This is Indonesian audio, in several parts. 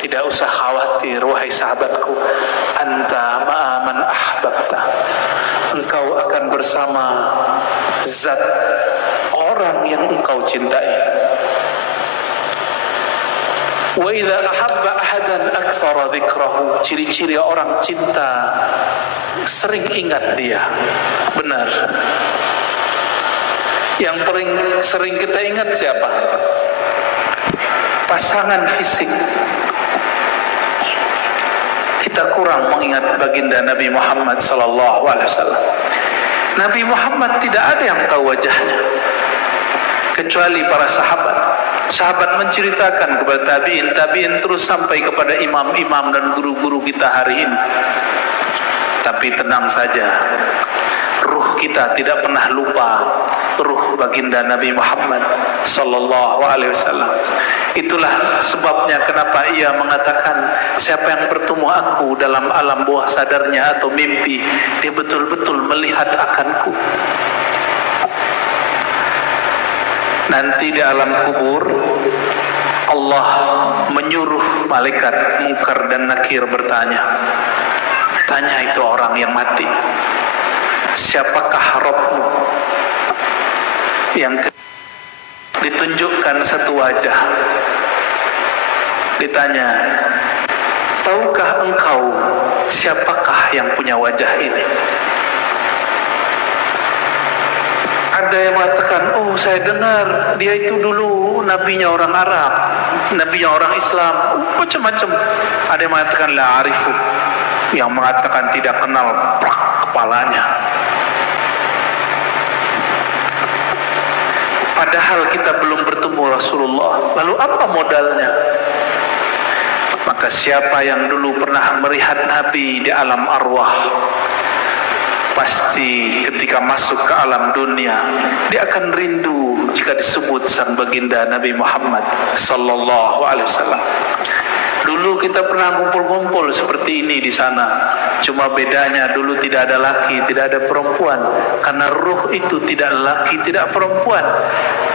Tidak usah khawatir wahai sahabatku, anta ma'a man ahbabta, engkau akan bersama zat orang yang engkau cintai. Wa idza ahabba ahadan aktsara dzikrahu, ciri-ciri orang cinta sering ingat dia. Benar. Yang paling sering kita ingat siapa? Pasangan fisik. Kita kurang mengingat baginda Nabi Muhammad sallallahu alaihi wasallam. Nabi Muhammad tidak ada yang tahu wajahnya kecuali para sahabat. Sahabat menceritakan kepada tabi'in terus sampai kepada imam-imam dan guru-guru kita hari ini. Tapi tenang saja, ruh kita tidak pernah lupa ruh baginda Nabi Muhammad sallallahu alaihi wasallam. Itulah sebabnya kenapa ia mengatakan, siapa yang bertemu aku dalam alam bawah sadarnya atau mimpi, dia betul-betul melihat akanku. Nanti di alam kubur Allah menyuruh malaikat Munkar dan Nakir bertanya. Tanya itu orang yang mati, siapakah Rabbmu? Yang ditunjukkan satu wajah. Ditanya, tahukah engkau siapakah yang punya wajah ini? Ada yang mengatakan, oh saya dengar dia itu dulu nabinya orang Arab, nabinya orang Islam, macam-macam. Ada yang mengatakan la arifu, yang mengatakan tidak kenal, kepalanya. Padahal kita belum bertemu Rasulullah. Lalu apa modalnya? Maka siapa yang dulu pernah melihat Nabi di alam arwah, pasti ketika masuk ke alam dunia dia akan rindu jika disebut sang baginda Nabi Muhammad sallallahu alaihi wasallam. Dulu kita pernah kumpul-kumpul seperti ini di sana. Cuma bedanya dulu tidak ada laki, tidak ada perempuan. Karena ruh itu tidak laki, tidak perempuan.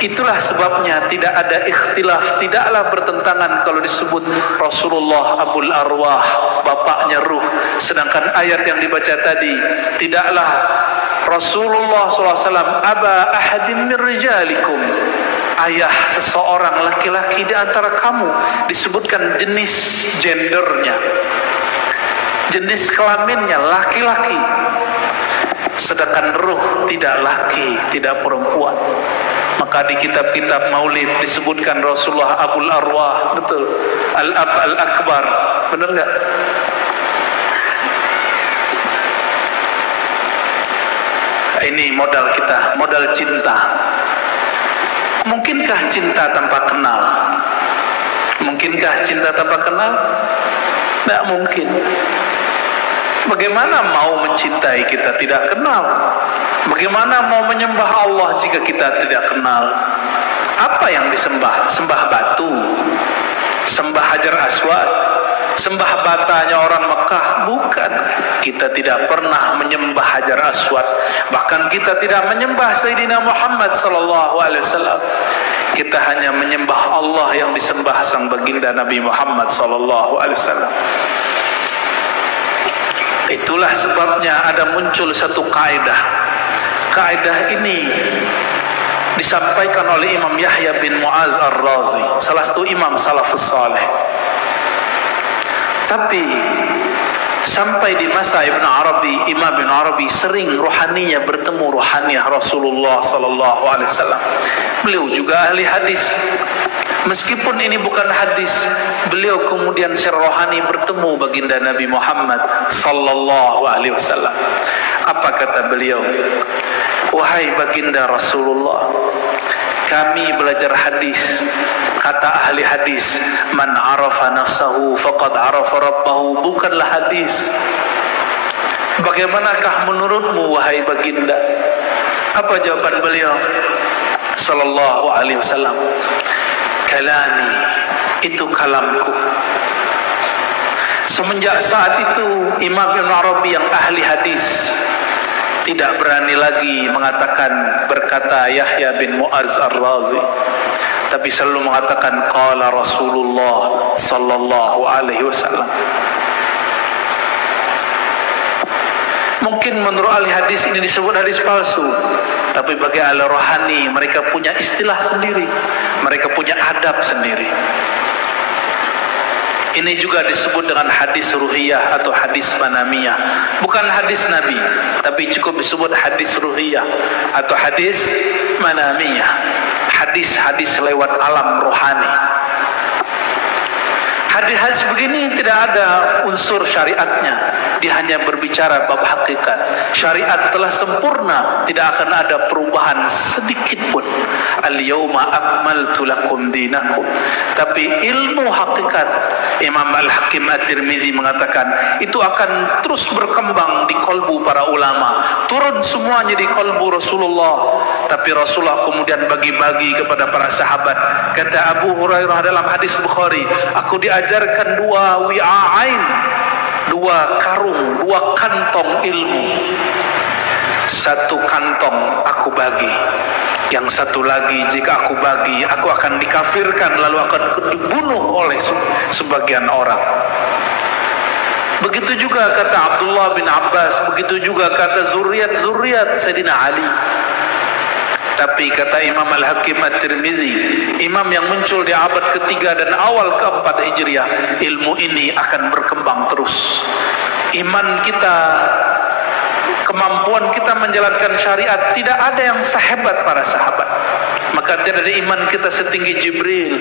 Itulah sebabnya tidak ada ikhtilaf, tidaklah bertentangan kalau disebut Rasulullah Abul Arwah, bapaknya ruh. Sedangkan ayat yang dibaca tadi, tidaklah Rasulullah SAW aba ahadim min rijalikum, ayah seseorang laki-laki di antara kamu. Disebutkan jenis gendernya, jenis kelaminnya laki-laki. Sedangkan ruh tidak laki, tidak perempuan. Maka di kitab-kitab maulid disebutkan Rasulullah Abul Arwah, betul, Al-Ab Al-Akbar, benar enggak? Ini modal kita, modal cinta. Mungkinkah cinta tanpa kenal? Mungkinkah cinta tanpa kenal? Tidak mungkin. Bagaimana mau mencintai kita tidak kenal? Bagaimana mau menyembah Allah jika kita tidak kenal? Apa yang disembah? Sembah batu, sembah Hajar Aswad, sembah batanya orang Mekah? Bukan. Kita tidak pernah menyembah Hajar Aswad. Bahkan kita tidak menyembah Sayyidina Muhammad sallallahu alaihi wasallam. Kita hanya menyembah Allah yang disembah sang baginda Nabi Muhammad sallallahu alaihi wasallam. Itulah sebabnya ada muncul satu kaidah. Kaidah ini disampaikan oleh Imam Yahya bin Mu'az Ar-Razi, salah satu imam salafus saleh. Tapi sampai di masa Ibn Arabi, Imam Ibn Arabi sering rohaninya bertemu rohaniah Rasulullah sallallahu alaihi wasallam. Beliau juga ahli hadis. Meskipun ini bukan hadis, beliau kemudian secara rohani bertemu baginda Nabi Muhammad sallallahu alaihi wasallam. Apa kata beliau? Wahai baginda Rasulullah, kami belajar hadis. Kata ahli hadis, man arafa nafsahu faqad arafa rabbahu, bukanlah hadis. Bagaimanakah menurutmu wahai baginda? Apa jawaban beliau sallallahu alaihi wasallam? Kalami, itu kalamku. Semenjak saat itu Imam Ibn Arabi yang ahli hadis tidak berani lagi mengatakan, berkata Yahya bin Mu'az Ar-Razi, tapi selalu mengatakan qala Rasulullah sallallahu alaihi wasallam. Mungkin menurut ahli hadis ini disebut hadis palsu, tapi bagi ahli rohani mereka punya istilah sendiri, mereka punya adab sendiri. Ini juga disebut dengan hadis ruhiyah atau hadis manamiyah. Bukan hadis Nabi, tapi cukup disebut hadis ruhiyah atau hadis manamiyah. Hadis-hadis lewat alam rohani. Hadis-hadis begini tidak ada unsur syariatnya. Dia hanya berbicara bab hakikat. Syariat telah sempurna, tidak akan ada perubahan sedikit pun. Al-yawma akmaltu lakum dinakum. Tapi ilmu hakikat, Imam Al-Hakim At-Tirmizi mengatakan, itu akan terus berkembang di kolbu para ulama. Turun semuanya di kolbu Rasulullah. Tapi Rasulullah kemudian bagi-bagi kepada para sahabat. Kata Abu Hurairah dalam hadis Bukhari, aku diajarkan dua wi'a'ain, dua karung, dua kantong ilmu. Satu kantong aku bagi, yang satu lagi jika aku bagi, aku akan dikafirkan lalu akan dibunuh oleh sebagian orang. Begitu juga kata Abdullah bin Abbas, begitu juga kata zuriat Sayyidina Ali. Tapi kata Imam Al-Hakim At-Tirmizi, imam yang muncul di abad ketiga dan awal keempat Hijriah, ilmu ini akan berkembang terus. Iman kita, kemampuan kita menjalankan syariat tidak ada yang sehebat para sahabat. Maka tidak ada iman kita setinggi Jibril.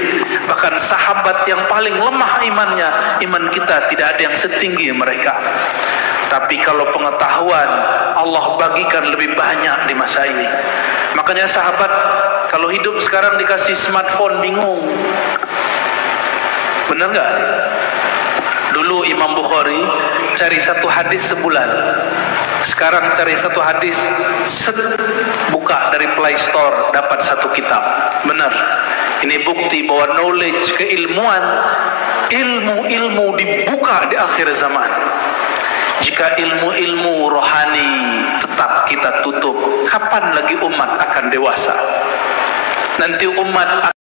Bahkan sahabat yang paling lemah imannya, iman kita tidak ada yang setinggi mereka. Tapi kalau pengetahuan, Allah bagikan lebih banyak di masa ini. Makanya sahabat kalau hidup sekarang dikasih smartphone bingung. Benar nggak? Dulu Imam Bukhari cari satu hadis sebulan. Sekarang cari satu hadis, buka dari Play Store dapat satu kitab. Benar. Ini bukti bahwa knowledge, keilmuan, ilmu dibuka di akhir zaman. Jika ilmu-ilmu rohani tetap kita tutup, kapan lagi umat akan dewasa? Nanti umat